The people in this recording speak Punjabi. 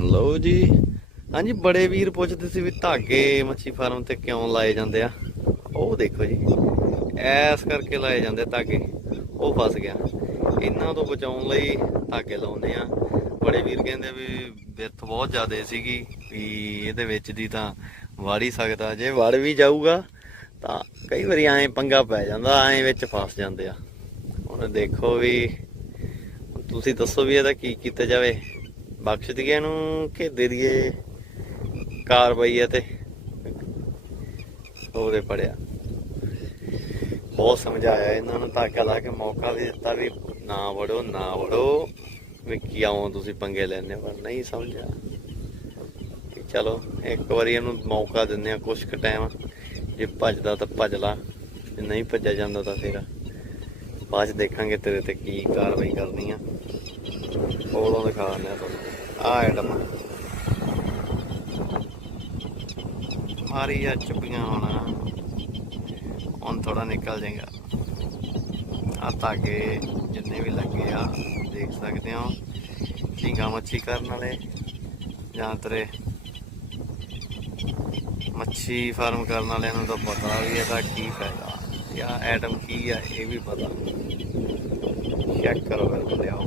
ਲਓ ਜੀ। ਹਾਂਜੀ, ਬੜੇ ਵੀਰ ਪੁੱਛਦੇ ਸੀ ਵੀ ਧਾਗੇ ਮੱਛੀ ਫਾਰਮ ਤੇ ਕਿਉਂ ਲਾਏ ਜਾਂਦੇ ਆ? ਉਹ ਦੇਖੋ ਜੀ, ਐਸ ਕਰਕੇ ਲਾਏ ਜਾਂਦੇ ਧਾਗੇ। ਉਹ ਫਸ ਗਿਆ। ਇਹਨਾਂ ਤੋਂ ਬਚਾਉਣ ਲਈ ਧਾਗੇ ਲਾਉਂਦੇ ਆ। ਬੜੇ ਵੀਰ ਕਹਿੰਦੇ ਵੀ ਬਿਰਥ ਬਹੁਤ ਜ਼ਿਆਦਾ ਸੀਗੀ, ਵੀ ਇਹਦੇ ਵਿੱਚ ਦੀ ਤਾਂ ਵੜ ਹੀ ਸਕਦਾ। ਜੇ ਵੜ ਵੀ ਜਾਊਗਾ, ਤਾਂ ਕਈ ਵਾਰੀ ਐਂ ਪੰਗਾ ਪੈ ਜਾਂਦਾ, ਐਂ ਵਿੱਚ ਫਸ ਜਾਂਦੇ ਆ। ਹੁਣ ਦੇਖੋ ਵੀ, ਤੁਸੀਂ ਦੱਸੋ ਵੀ ਇਹਦਾ ਕੀ ਕੀਤਾ ਜਾਵੇ। ਬਖਸ਼ ਦਈਏ ਇਹਨੂੰ, ਕਿ ਦੇ ਦਈਏ ਕਾਰਵਾਈ ਹੈ ਤੇ। ਉਹਦੇ ਪੜਿਆ ਬਹੁਤ ਸਮਝਾਇਆ ਇਹਨਾਂ ਨੂੰ ਧਾਗਾ ਲਾ ਕੇ ਮੌਕਾ ਵੀ ਦਿੱਤਾ ਵੀ ਨਾ ਵੜੋ ਨਾ ਵੜੋ। ਵੀ ਕਿਉਂ ਤੁਸੀਂ ਪੰਗੇ ਲੈਂਦੇ ਪਰ ਨਹੀਂ ਸਮਝਿਆ। ਕਿ ਚਲੋ, ਇੱਕ ਵਾਰੀ ਇਹਨੂੰ ਮੌਕਾ ਦਿੰਦੇ ਆ ਕੁਛ ਕੁ ਟਾਈਮ ਜੇ ਭੱਜਦਾ ਤਾਂ ਭੱਜ ਲਾ, ਜੇ ਨਹੀਂ ਭੱਜਿਆ ਜਾਂਦਾ ਤਾਂ ਫੇਰ ਬਾਅਦ 'ਚ ਦੇਖਾਂਗੇ ਤੇਰੇ ਤੇ ਕੀ ਕਾਰਵਾਈ ਕਰਨੀ ਆ। ਕੋਲੋਂ ਦਿਖਾ ਦਿੰਦੇ ਆ ਤੁਹਾਨੂੰ। ਆ ਆਈਟਮ। ਮਾਰੀ ਆ ਚੁੱਪੀਆਂ ਹੋਣਾ। ਹੁਣ ਥੋੜਾ ਨਿਕਲ ਜਾਏਗਾ। ਆ ਧਾਗੇ ਜਿੰਨੇ ਵੀ ਲੱਗੇ ਆ, ਦੇਖ ਸਕਦੇ ਹੋ। ਝੀਂਗਾ ਮੱਛੀ ਕਰਨ ਵਾਲੇ ਜਾਂ ਤੇਰੇ ਮੱਛੀ ਫਾਰਮ ਕਰਨ ਵਾਲਿਆਂ ਨੂੰ ਤਾਂ ਪਤਾ ਵੀ ਇਹਦਾ ਕੀ ਫਾਇਦਾ। ਜਾਂ ਐਟਮ ਕੀ ਆ, ਇਹ ਵੀ ਪਤਾ। ਚੈੱਕ ਕਰੋ ਫਿਰ, ਲਿਆਓ।